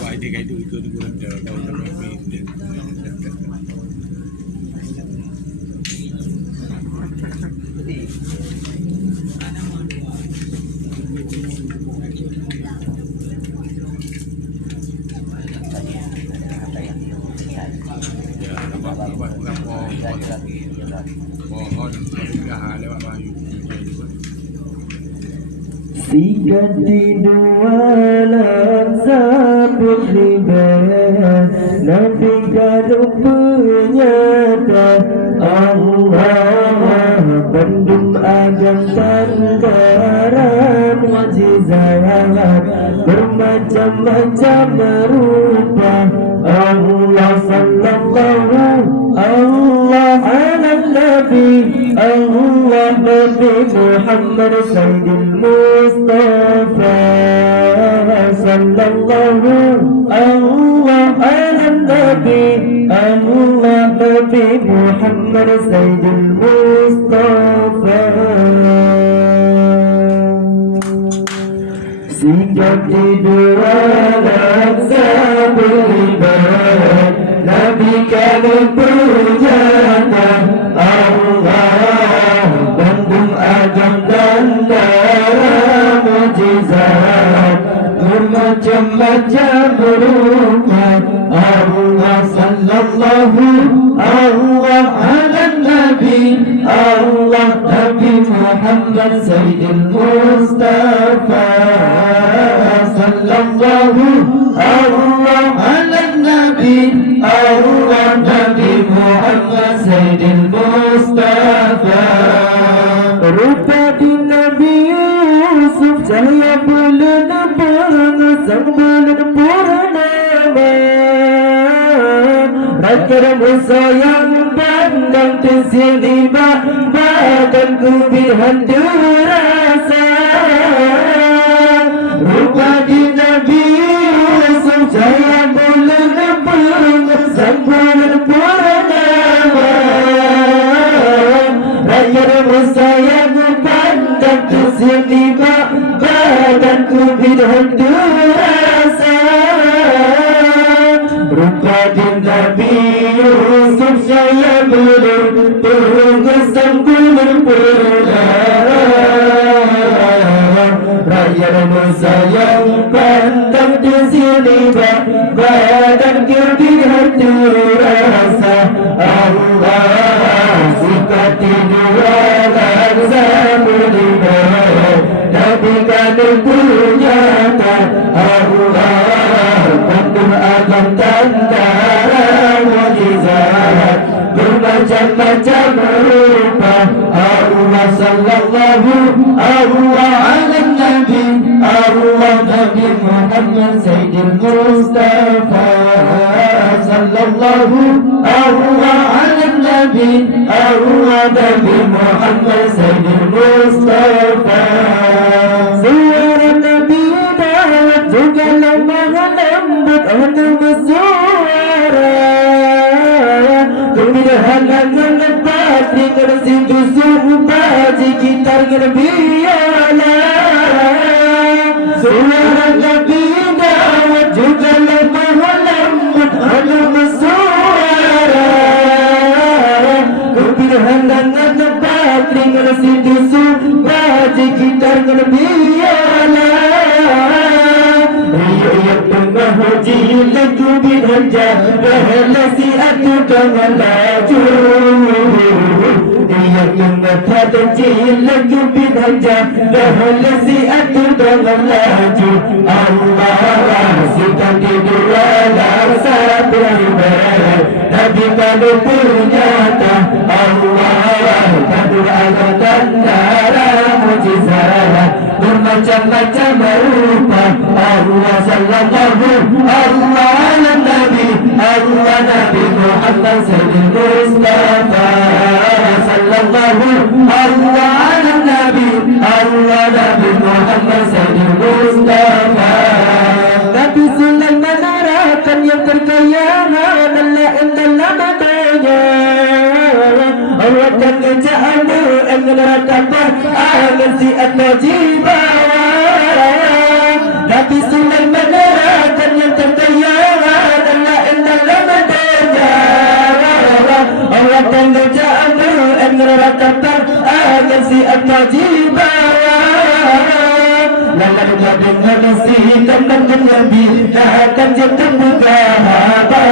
Wah, dia kayak itu kurang jauh kalau meeting. Ya, nampak pohon hingga lewat bayu. Sikat di dua sabut libas Nabi kadu penyata Allah Bandung agam tanggaran mujizat Bermacam-macam rupa Allah sallallahu Allah ala Nabi Allah Nabi Muhammad Sayyidil Mustafa sallallahu Allah ala Nabi Allah Nabi Muhammad Sayyidil Mustafa Sikap di dua sabul ibadah Nabi kami berjata Allah Bandung agam dan darah mujizat Bermacam-macam rupa Allah sallallahu Allah ala Nabi Allah Nabi Muhammad Sayyidil Mustafa sallallahu Allah ala Nabi Allah Nabi Muhammad Sayyidil Mustafa Rupa di Nabi Yusuf Cahaya bulan banget Sang bulan purnama Rakyat Musa yang pandang di sini badanku berhantu rasa Rupa di Nabi Yusuf Cahaya bulan banget Sang bulan purnama Rakyat Musa yang pandang di sini badanku berhantu rasa Rupa di Nabi Yusuf saya belum terkesan bulan purnama Rakyat Musa yang pandang di sini badan berhantu rasa Allah sikati dua sabul ibadah Nabi kanu punyata Allah Bandung agam tandara mujizat Bermacam-macam rupa Allah sallallahu Allah ala Nabi Allah Nabi Muhammad Sayyidil Mustafa sallallahu Allah ala Nabi Allah Nabi Muhammad Sayyidil Mustafa Suara Nabi Dawud juga lemah lembut untuk bersuara Kemudahan lepas dengan sindu sumpah gitar gerbiola Suara Nabi Dawud juga lemah lembut untuk bersuara Kemudahan lepas dengan sindu sumpah gitar gerbiola Yang tengah haji lagu binanja Bahala siatu dengan laju Yang tengah haji lagu binanja Bahala siatu dengan laju Allah sikap di dua sabul ibadah Nabi kalau punyata Allah Kabur agam tandara mujizat Bermacam-macam rupa Allah sallallahu Allah ala Nabi Muhammad Sayyidil Mustafa sallallahu Allah ala Nabi Allah Nabi Muhammad Sayyidil Mustafa. Nabi Sulaiman arahkan yang terkaya Allah dalam matanya. Allah dan kejahamu enggan kabar angin si at-tajiba. Nabi Sulaiman arahkan yang terkaya Allah dalam matanya. Allah dan kejahamu enggan kabar angin si at-tajiba. Lalu Nabi Nasi dan Nabi akan jatuh bergahaba.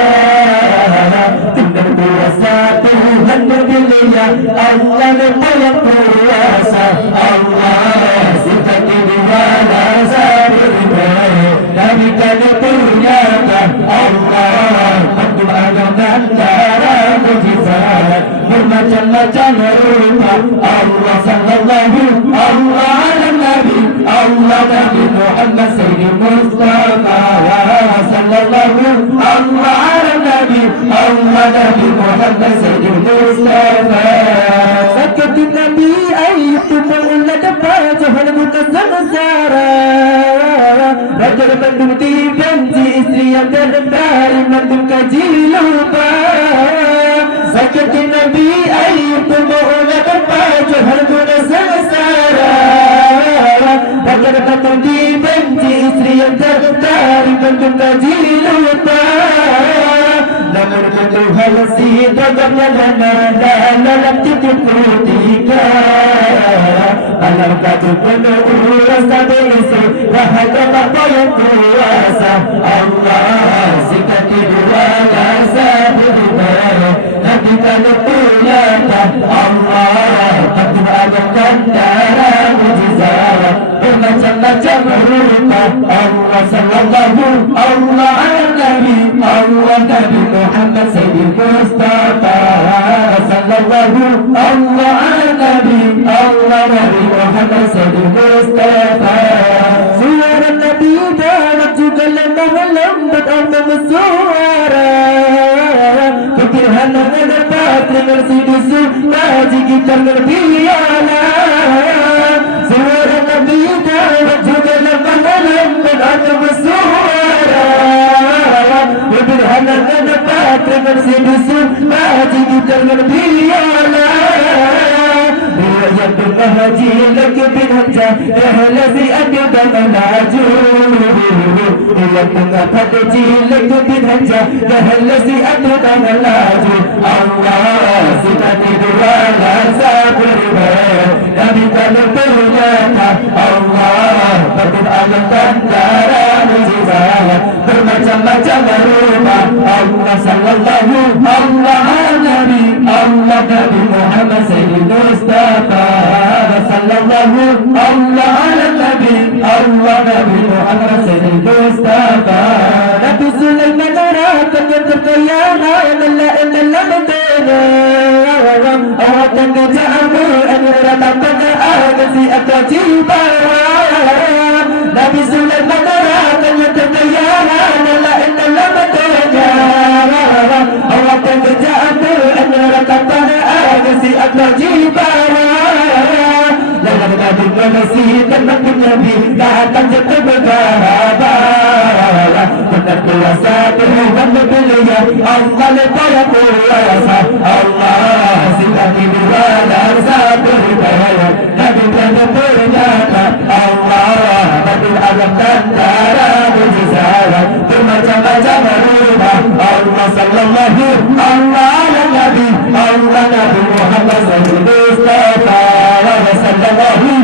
Tinggal kuasa Tuhan berbilia Allah lupa yang kuasa Allah sifat kedua rasa berbaik Nabi kami perlihatkan Allah Abdul Adam dan cara mujizat bermacam-macam rupa Allah sallallahu Allah ala Nabi Allah Nabi Muhammad Sayyidil Mustafa sallallahu Allah ala Nabi Allah Nabi Muhammad Sayyidil Mustafa. Sakit Nabi ayat ma'ula dapat jahal buka sengsara. Raja Bandung dibenci istri yang terdari Bandung kaji lupa. Sakit Nabi ayat ma'ula dapat jahal buka sengsara. Raja Bandung dibenci istri yang terdari Bandung kaji lupa. Namun Tuhan si dagangnya dalam titik ketika alam katu penuh rasa berisi rahasia apa yang kuasa Allah sikat dua rasa berubah nanti kalau punyata Allah tentu akan darah mujizat bermacam-macam rupa Allah sallallahu Allah ala Nabi Allah Nabi Muhammad Sayyidil Mustafa sallallahu Allah ala Nabi Allah Nabi Muhammad Sayyidil Mustafa. Suara Nabi dalam juga lemah-lembat Allah bersuara. Kekirhana dapat dengar si bisu ngaji gitar berbiala. Suara Nabi dalam juga lemah-lembat Allah bersuara. Kekirhana dapat dengar si bisu ngaji gitar berbiala. Riwayat bin Haji lagi bin Hamzah Lazi adil dan laju. Riwayat bin Haji lagi bin Hamzah Lazi adil dan laju. Allah sifati dua rasa berbeda Nabi kalau bernyata Allah betul alam dan darah mujizat bermacam-macam rupa Allah sallallahu Allah Nabi Allah Nabi Muhammad Sayyidil Mustafa sallallahu Allah ala Nabi Allah Nabi Muhammad Sayyidil Mustafa. Nabi Sulaiman arahkan yang terkaya Allah Allah dan kejahamu enggan pada angin si at-tajiba. Nabi Sulaiman arahkan yang terkaya Allah Allah dan kejahamu enggan pada angin si at-tajiba. Lalu Nabi Nasi dan Nabi akan jatuh bergahaba. Benar kuasa Tuhan berbilia Allah lupa yang kuasa Allah sifat dua rasa berbahaya Nabi kami pernyata Allah betul alam dan darah mujizat bermacam-macam rupa Allah sallallahu Allah ala Nabi Allah Nabi Muhammad Sayyidil Mustafa sallallahu